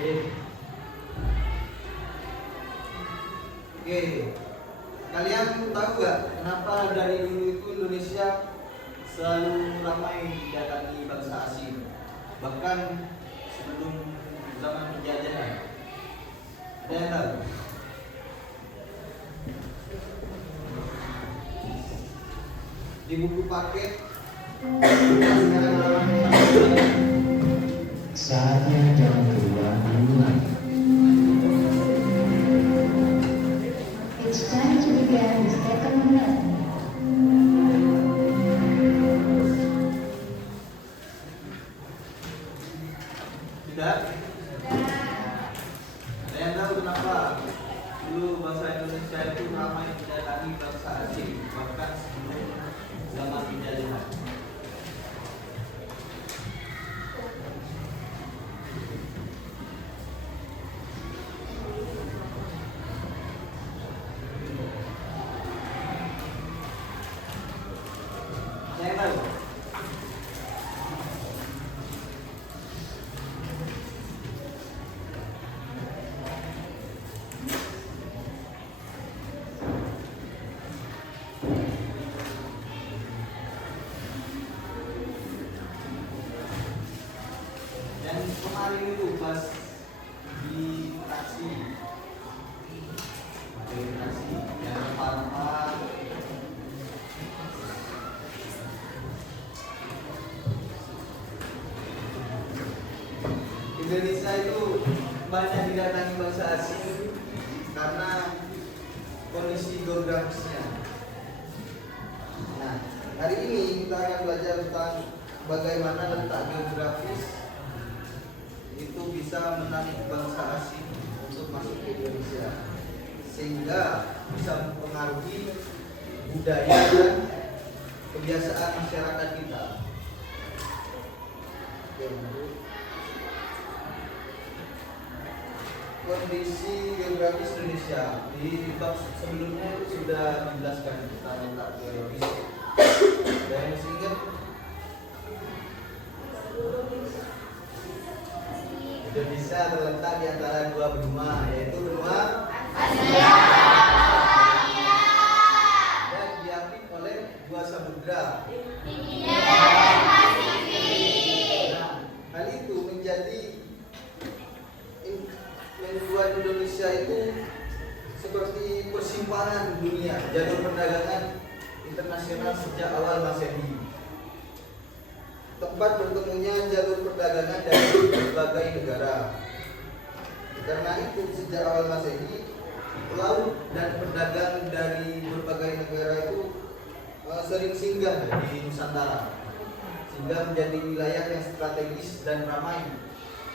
Oke. Oke. Kalian tahu nggak kenapa dari dulu itu Indonesia selalu ramai didatangi bangsa asing, bahkan sebelum zaman penjajahan? Ada yang tahu? Di buku paket sekarang halaman Saatnya jangan keluar duluan. It's time to begin the second lesson. Sudah? Ada yang tahu kenapa dulu bangsa Indonesia itu ramai didatangi bangsa asing, bahkan sebelum zaman penjajahan? Ada yang tahu? Dan kemarin itu pas di taksi yang rempah-rempah, Indonesia itu banyak didatangi bangsa asing karena kondisi geografisnya. Nah, hari ini kita akan belajar tentang bagaimana letak geografis itu bisa menarik bangsa asing untuk masuk ke Indonesia, sehingga bisa mempengaruhi budaya dan kebiasaan masyarakat kita. Oke, kondisi geografis Indonesia di bab sebelumnya itu sudah dijelaskan tentang letak geografis. Dan masih ingat? Indonesia terletak di antara dua benua, yaitu benua Asia dan diapit oleh dua samudra. Nah, hal itu membuat Indonesia itu seperti persimpangan dunia, jalur perdagangan internasional sejak awal Masehi. Tempat bertemunya jalur perdagangan dari berbagai negara. Karena itu sejak awal Masehi, pelaut dan pedagang dari berbagai negara itu sering singgah di Nusantara, sehingga menjadi wilayah yang strategis dan ramai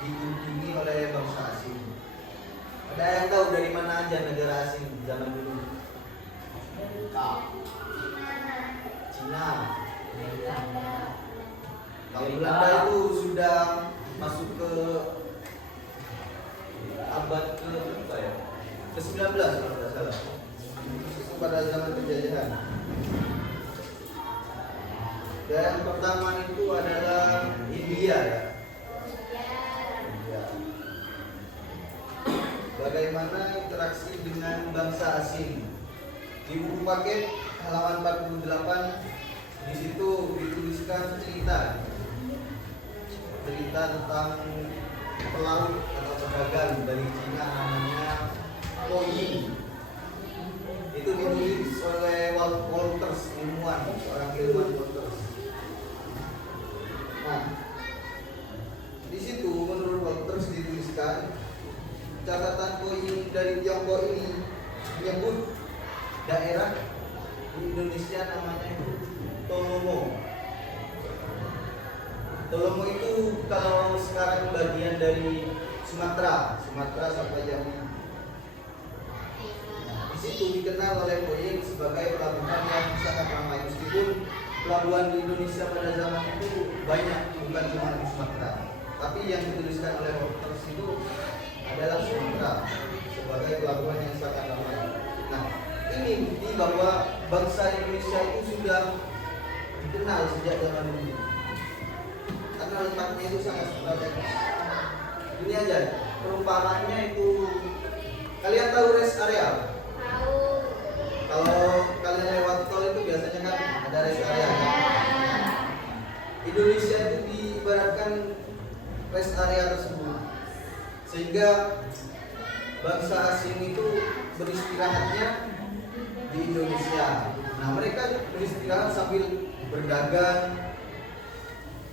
dikunjungi oleh bangsa asing. Ada yang tahu dari mana aja negara asing zaman dulu? Cina. Kalau Belanda itu sudah masuk ke abad ke berapa ya? Ke-19 kalau tidak salah. Itu pada zaman penjajahan. Dan yang pertama itu adalah India ya. India. Bagaimana interaksi dengan bangsa asing? Di buku paket halaman 48 di situ dituliskan cerita tentang pelaut atau pedagang dari Cina namanya Po Ying. Itu ditulis oleh Walters, seorang ilmuwan Walters. Nah, di situ menurut Walters dituliskan catatan Po Ying dari Tiongkok ini menyebut daerah di Indonesia namanya itu Tolomo. Tolomo itu kalau sekarang bagian dari Sumatera sampai Jambi. Nah, di situ dikenal oleh Po Ying sebagai pelabuhan yang sangat ramai, meskipun pelabuhan di Indonesia pada zaman itu banyak, bukan cuma di Sumatera. Tapi yang dituliskan oleh Walters itu adalah Sumatera sebagai pelabuhan yang sangat ramai. Nah, ini bukti bahwa bangsa Indonesia itu sudah dikenal sejak zaman dulu, karena letaknya itu sangat strategis. Di Ini aja perumpamaannya itu, kalian tahu rest area? Tahu. Kalau kalian lewat tol itu biasanya kan ada rest area kan? Indonesia itu diibaratkan rest area tersebut, sehingga bangsa asing itu beristirahatnya di Indonesia. Nah, mereka beristirahat sambil berdagang,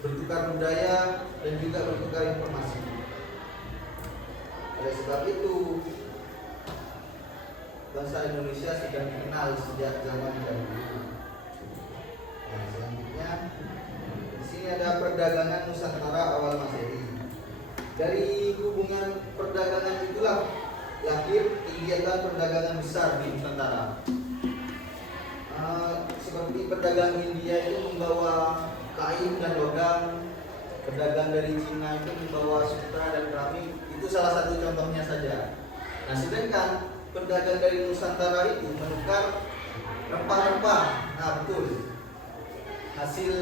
bertukar budaya, dan juga bertukar informasi. Oleh sebab itu, bangsa Indonesia sudah dikenal sejak zaman dahulu. Nah, selanjutnya di sini ada perdagangan Nusantara awal Masehi. Dari hubungan perdagangan itulah lahir kegiatan perdagangan besar di Nusantara. Seperti pedagang India itu membawa kain dan logam, pedagang dari Cina itu membawa sutra dan keramik. Itu salah satu contohnya saja. Nah, sedangkan pedagang dari Nusantara itu menukar rempah-rempah. Nah, betul, hasil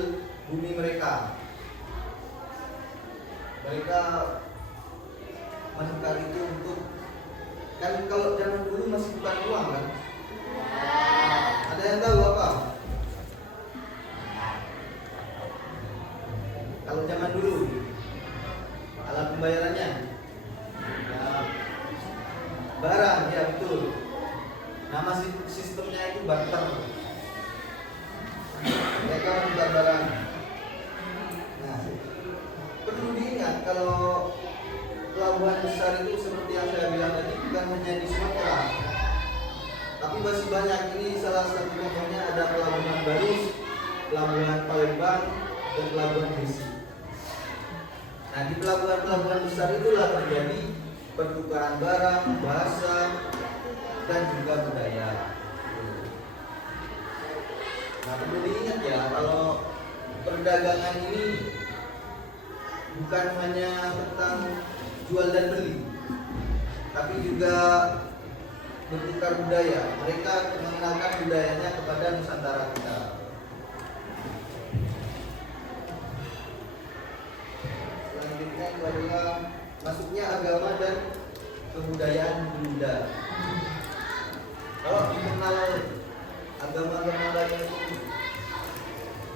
bumi mereka. Mereka menukar itu untuk, kan kalau zaman dulu masih bukan uang kan? Ada yang tahu apa? Kalau zaman dulu alat pembayarannya ya, barang, ya betul. Nama sistemnya itu barter. Mereka menukar barang. Nah, perlu diingat kalau pelabuhan besar itu seperti yang saya bilang tadi bukan hanya di Sumatera, tapi masih banyak. Ini salah satu contohnya ada pelabuhan Barus, pelabuhan Palembang, dan pelabuhan Gresik. Nah, di pelabuhan-pelabuhan besar itulah terjadi pertukaran barang, bahasa, dan juga budaya. Nah, perlu diingat ya, kalau perdagangan ini bukan hanya tentang jual dan beli, tapi juga bertukar budaya. Mereka mengenalkan budayanya kepada Nusantara kita. Selanjutnya itu adalah masuknya agama dan kebudayaan Buddha. Kalau dikenal agama-agama lain itu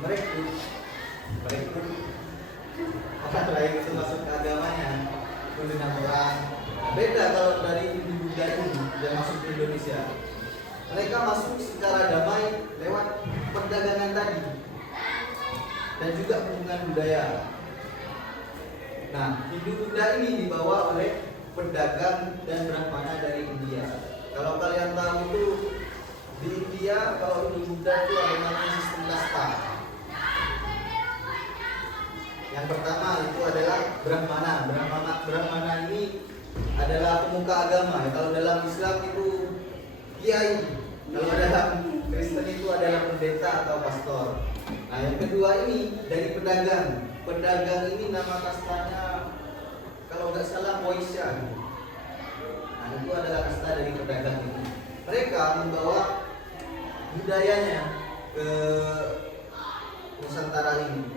merekrut orang lain itu masuk ke agamanya dengan orang. Beda kalau dari Buddha ini yang masuk ke Indonesia. Mereka masuk secara damai lewat perdagangan tadi dan juga hubungan budaya. Nah, Hindu Buddha ini dibawa oleh pedagang dan Brahmana dari India. Kalau kalian tahu itu di India, kalau Hindu Buddha itu ada namanya sistem kasta. Yang pertama itu adalah Brahmana. Brahmana ini adalah pemuka agama. Ya, kalau dalam Islam itu kiai. Kalau dalam Kristen itu adalah pendeta atau pastor. Nah, yang kedua ini dari pedagang. Pedagang ini nama kastanya kalau nggak salah Moisya. Nah, itu adalah kasta dari pedagang ini. Mereka membawa budayanya ke Nusantara ini,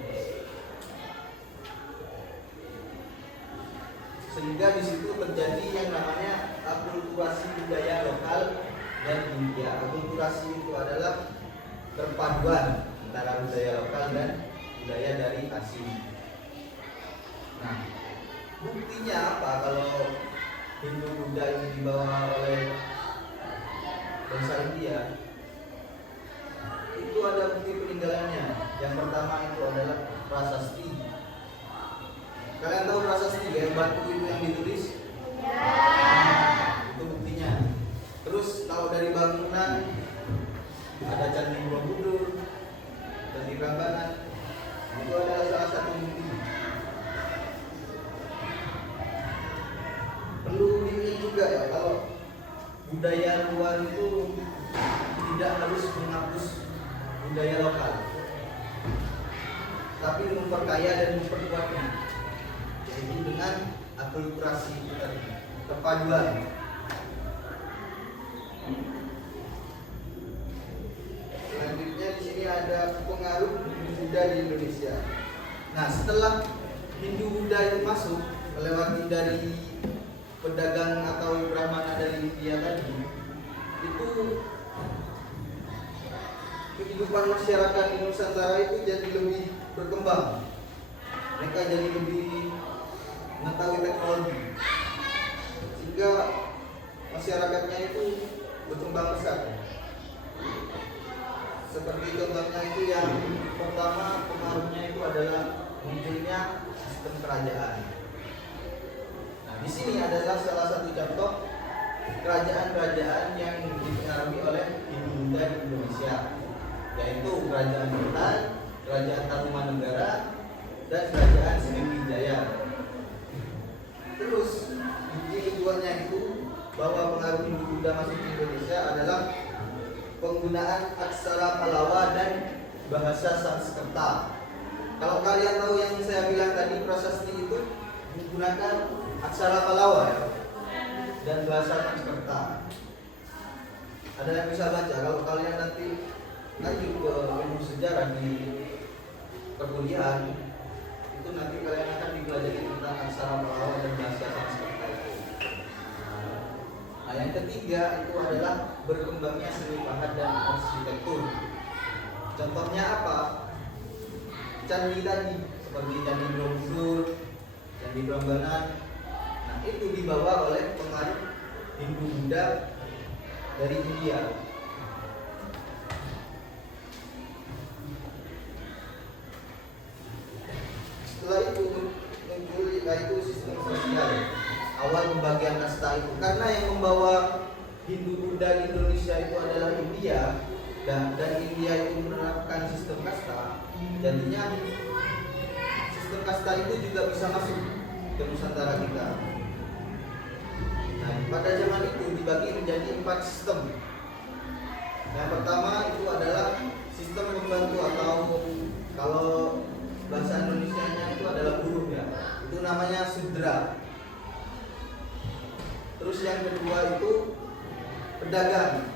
sehingga di situ terjadi yang namanya akulturasi budaya lokal dan India. Akulturasi itu adalah perpaduan antara budaya lokal dan budaya dari asing. Nah, buktinya apa kalau Hindu Buddha ini dibawa oleh bangsa India? Itu ada bukti peninggalannya. Yang pertama itu adalah prasasti. Kalian tahu prasasti ya, batu itu yang ditulis? Itu buktinya. Terus kalau dari bangunan ada Candi Borobudur, Candi Prambanan, itu adalah salah satu bukti. Perlu diingat juga ya, kalau budaya luar itu tidak harus menghapus budaya lokal, tapi memperkaya dan memperkuatnya, yaitu dengan akulturasi tadi, perpaduan. Selanjutnya di sini ada pengaruh Hindu Buddha di Indonesia. Nah, setelah Hindu Buddha itu masuk, melewati dari pedagang atau brahmana dari India tadi, itu kehidupan masyarakat di Nusantara itu jadi lebih berkembang. Mereka jadi lebih mengetahui teknologi, sehingga masyarakatnya itu berkembang pesat. Seperti contohnya itu yang pertama, pengaruhnya itu adalah munculnya sistem kerajaan. Nah, di sini adalah salah satu contoh kerajaan-kerajaan yang dipengaruhi oleh Hindu Buddha di Indonesia, yaitu Kerajaan Bintan, Kerajaan Tarumanegara, dan Kerajaan Sriwijaya. Terus bukti keduanya itu bahwa pengaruh Hindu Buddha masuk ke Indonesia adalah penggunaan aksara Pallava dan bahasa Sanskerta. Kalau kalian tahu yang saya bilang tadi, prasasti itu menggunakan aksara Pallava ya, dan bahasa Sanskerta. Ada yang bisa baca. Kalau kalian nanti lanjut ke ilmu sejarah di perkuliahan, itu nanti kalian akan dipelajari tentang aksara Pallava dan bahasa Sanskerta itu. Nah, yang ketiga itu adalah berkembangnya seni pahat dan arsitektur. Contohnya apa? Candi tadi, seperti Candi Borobudur, Candi Prambanan. Nah, itu dibawa oleh pengaruh Hindu Buddha dari India. Setelah itu muncul yaitu sistem sosial. Awal pembagian kasta itu, karena yang membawa Hindu Buddha di Indonesia itu adalah India, dan India itu menerapkan sistem kasta, jadinya sistem kasta itu juga bisa masuk ke Nusantara kita. Nah, pada zaman itu dibagi menjadi 4 sistem. Yang pertama itu adalah sistem pembantu, atau kalau bahasa Indonesianya itu adalah buruh ya, itu namanya Sudra. Terus yang kedua itu pedagang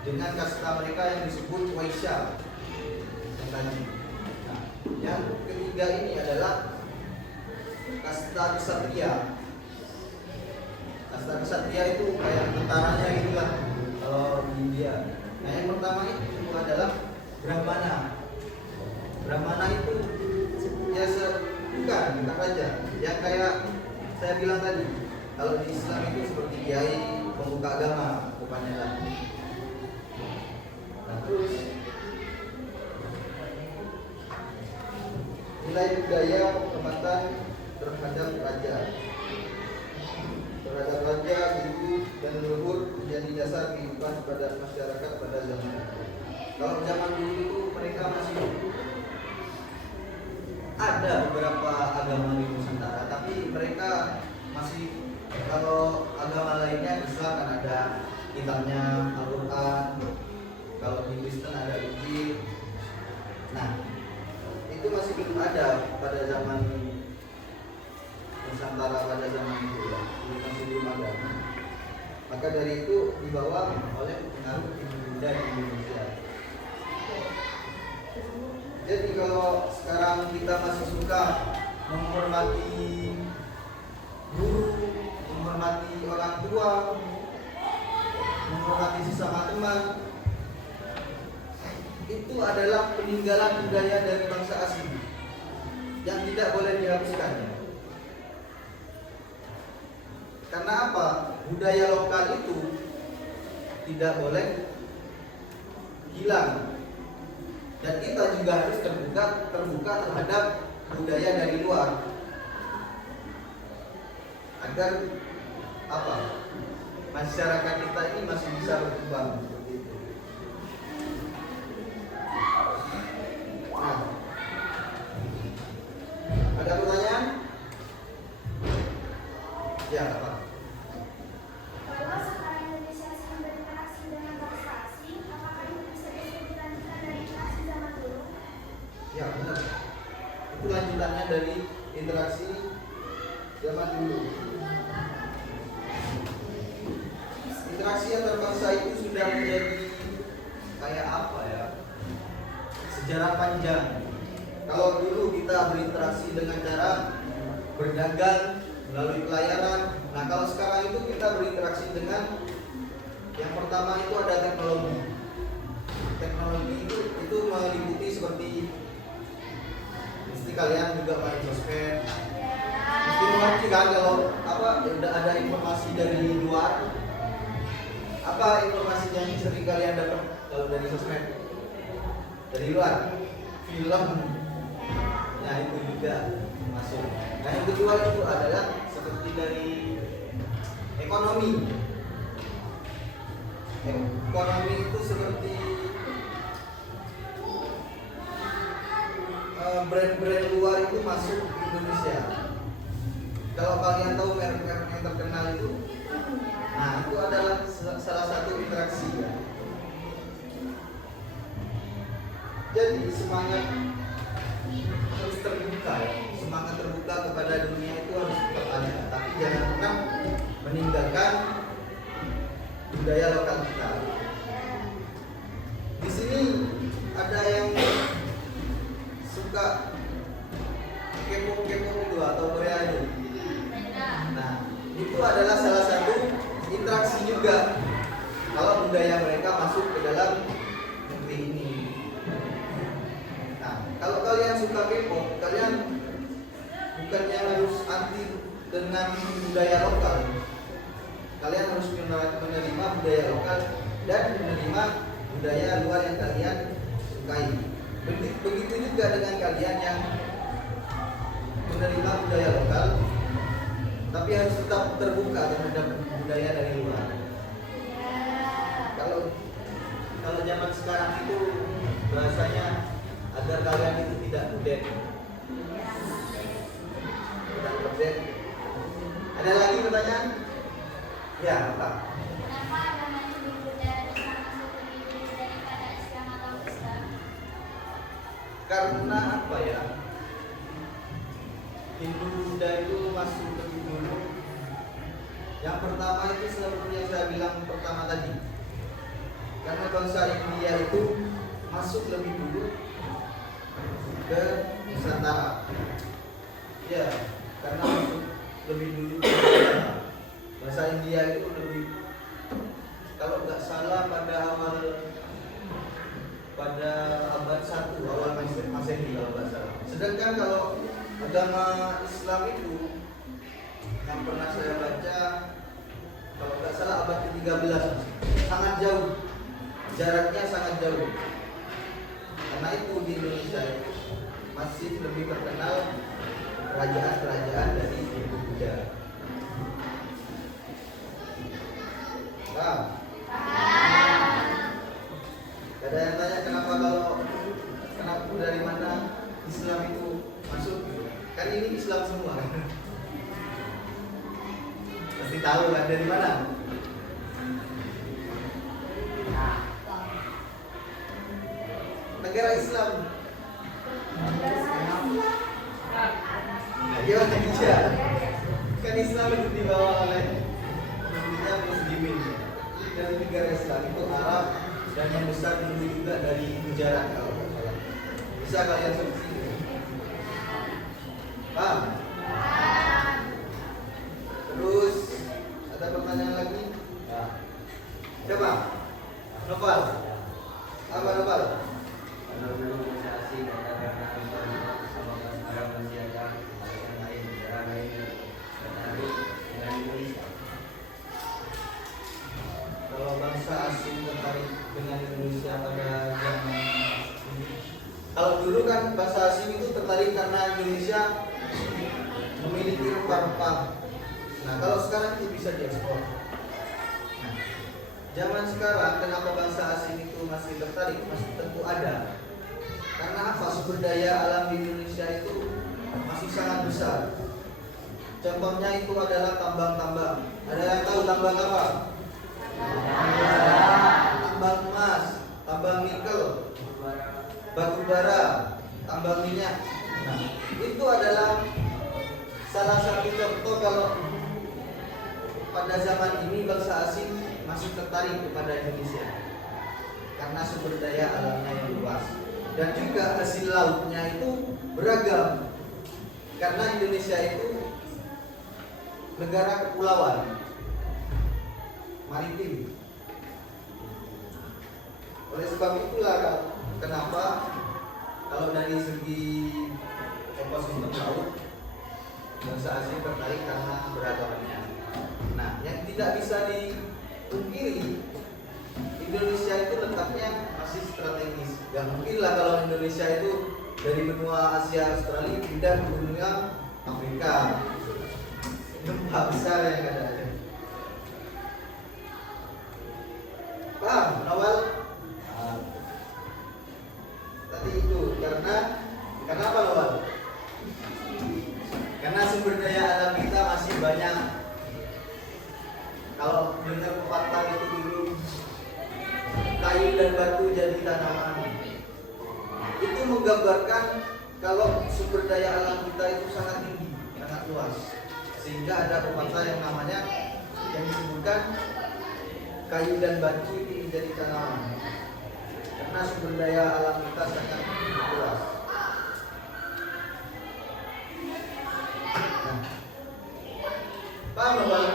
dengan kasta mereka yang disebut Waisya yang tadi. Nah, yang ketiga ini adalah kasta Ksatria. Kasta Ksatria itu kayak tentaranya gitulah kalau di India. Nah, yang pertama itu adalah Brahmana. Brahmana itu ya bukan raja, yang kayak saya bilang tadi. Kalau di Islam itu seperti kiai, pembuka agama, rupanya. Nah, terus nilai budaya penghormatan terhadap raja, guru dan leluhur menjadi dasar kehidupan pada masyarakat pada zaman itu. Kalau zaman dulu itu mereka masih ada beberapa agama di Nusantara, tapi mereka masih, kalau agama lainnya Islam kan ada kitabnya Al-Quran, kalau di Kristen ada Injil. Nah, itu masih belum ada pada zaman Nusantara pada zaman itu ya, masih belum ada. Maka dari itu dibawa oleh pengaruh Hindu Buddha di Indonesia. Jadi kalau sekarang kita masih suka menghormati guru, menghormati orang tua, menghormati sesama teman, itu adalah peninggalan budaya dari bangsa asing yang tidak boleh dihapuskan. Karena apa? Budaya lokal itu tidak boleh hilang, dan kita juga harus terbuka terhadap budaya dari luar, agar apa? Masyarakat kita ini masih bisa berkembang seperti itu. Nah, ada pertanyaan? Ya, apa? Kalau sekarang Indonesia sedang berinteraksi dengan bangsa asing, apakah itu bisa dilanjutkan dari interaksi zaman dulu? Ya, benar. Itu lanjutannya dari interaksi zaman dulu. Interaksi antar bangsa itu sudah menjadi kayak apa ya? Sejarah panjang. Kalau dulu kita berinteraksi dengan cara berdagang, melalui pelayanan. Nah, kalau sekarang itu kita berinteraksi dengan yang pertama itu ada teknologi. Teknologi itu meliputi seperti mesti kalian juga main sosmed. Mesti mengerti kan kalau udah ada informasi dari luar. Apa informasi yang sering kalian dapat kalau dari sosmed? Dari luar, film. Nah, itu juga masuk. Nah, yang kedua itu adalah seperti dari ekonomi. Ekonomi itu seperti brand-brand luar itu masuk ke Indonesia. Kalau kalian tahu merek-merek yang terkenal itu, nah itu adalah salah satu interaksi ya. Jadi semangat harus terbuka ya. Semangat terbuka kepada dunia itu harus tetap ada, tapi jangan pernah meninggalkan budaya lokal kita. Di sini ada yang suka kepo-kepo itu atau Korea itu. Nah, itu adalah salah satu interaksi juga kalau budaya mereka masuk ke dalam negeri ini. Nah, kalau kalian suka K-pop, kalian bukannya harus anti dengan budaya lokal. Kalian harus menerima budaya lokal dan menerima budaya luar yang kalian sukai. Begitu juga dengan kalian yang menerima budaya lokal, tapi harus tetap terbuka terhadap budaya dari luar. Kalau zaman sekarang itu bahasanya agar kalian itu tidak update. Tidak update. Ada lagi pertanyaan? Ya, apa? Kenapa agama Hindu dan Islam masuk lebih dulu daripada Islam atau Islam? Karena apa ya? Hindu Buddha itu masuk lebih dulu. Yang pertama itu seperti yang saya bilang pertama tadi. Karena bangsa India itu masuk lebih dulu ke Nusantara. Ya, karena masuk lebih dulu ke Nusantara. Bahasa India itu lebih, kalau nggak salah pada abad 1 awal Masehi kalau nggak salah. Sedangkan kalau agama Islam itu yang pernah saya baca kalau nggak salah abad ke-13, sangat jauh, jaraknya sangat jauh. Karena itu di Indonesia itu masih lebih terkenal kerajaan-kerajaan dari Hindu Buddha. Paham? Ada yang tanya kenapa dari mana Islam itu masuk? Kan ini Islam semua. Pasti tahu kan dari mana? Negara Islam. Iya, Indonesia. Kan Islam itu dibawa oleh muslimin. Dan negara Islam itu Arab dan yang besar dulu juga dari Gujarat kalau nggak salah. Bisa kalian search ini. Paham? Terus ada pertanyaan lagi? Nah. Coba. Novel. Apa Novel? Kalau dulu bisa asing karena sama sekarang masih ada yang lain, negara lain tertarik dengan Indonesia. Kalau bangsa asing tertarik dengan Indonesia pada zaman ini. Kalau dulu kan bangsa asing itu tertarik karena Indonesia memiliki rempah-rempah. Nah, kalau sekarang itu bisa diekspor. Nah, zaman sekarang kenapa bangsa asing itu masih tertarik? Masih tentu ada. Karena apa? Sumber daya alam di Indonesia itu masih sangat besar. Contohnya itu adalah tambang-tambang. Ada yang tahu tambang apa? Tambang emas, tambang nikel, batu bara, tambang minyak. Nah, itu adalah salah satu contoh kalau pada zaman ini bangsa asing masih tertarik kepada Indonesia karena sumber daya alamnya yang luas dan juga hasil lautnya itu beragam karena Indonesia itu negara kepulauan maritim. Oleh sebab itulah kenapa kalau dari segi ekosistem laut bangsa asing tertarik karena beragamannya. Nah, yang tidak bisa dipungkiri, Indonesia itu letaknya masih strategis. Gak mungkin lah kalau Indonesia itu dari benua Asia Australia pindah ke benua Afrika. Gempa besar yang ada. Paham, Nawal? Tadi itu karena apa, Nawal? Karena sumber daya alam kita masih banyak. Kalau dengar pepatah itu dulu, kayu dan batu jadi tanaman, itu menggambarkan kalau sumber daya alam kita itu sangat tinggi, sangat luas. Sehingga ada pepatah yang namanya yang disebutkan kayu dan batu itu menjadi tanaman. Karena sumber daya alam kita sangat luas. Nah, paham Bapak?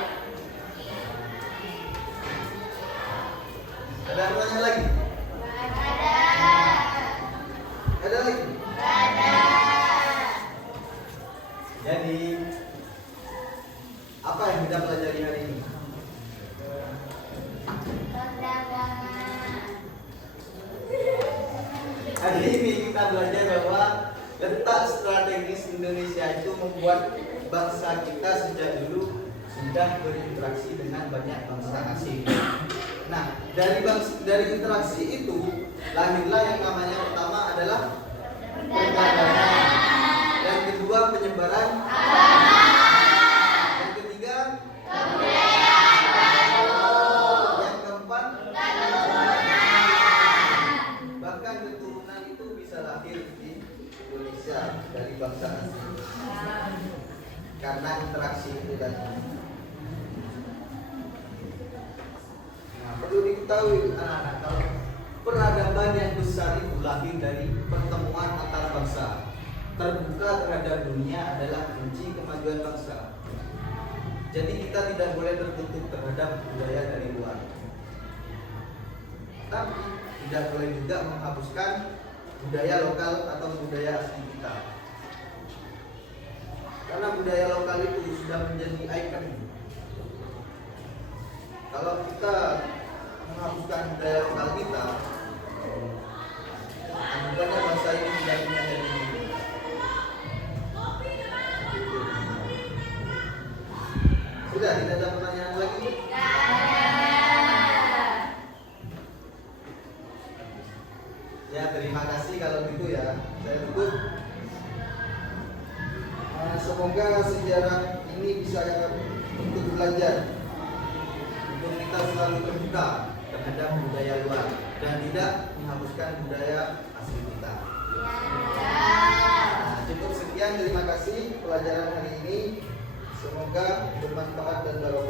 Ada pertanyaan lagi? Ada lagi? Jadi apa yang kita pelajari hari ini? Hari ini kita belajar bahwa letak strategis Indonesia itu membuat bangsa kita sejak dulu sudah berinteraksi dengan banyak bangsa asing. Nah, dari interaksi itu lahirlah yang namanya pertama adalah perdagangan. Yang kedua penyebaran agama. Yang ketiga yang keempat bahkan keturunan itu bisa lahir di Indonesia dari bangsa asing karena interaksi itu tadi. Nah, perlu diketahui anak-anak kalau peradaban yang besar itu lahir dari pertemuan antar bangsa. Terbuka terhadap dunia adalah kunci kemajuan bangsa. Jadi kita tidak boleh tertutup terhadap budaya dari luar. Tapi tidak boleh juga menghapuskan budaya lokal atau budaya asli kita. Karena budaya lokal itu sudah menjadi ikon. Kalau kita menghapuskan budaya lokal kita, bukannya bangsa ini tidak punya jadi. Sudah tidak ada pertanyaan lagi? Ya, terima kasih kalau gitu ya. Saya tutup. Semoga sejarah ini bisa untuk belajar, untuk kita selalu terbuka terhadap budaya luar dan tidak menghapuskan budaya asli kita. Nah, cukup sekian, terima kasih pelajaran hari ini. Semoga bermanfaat dan barokah.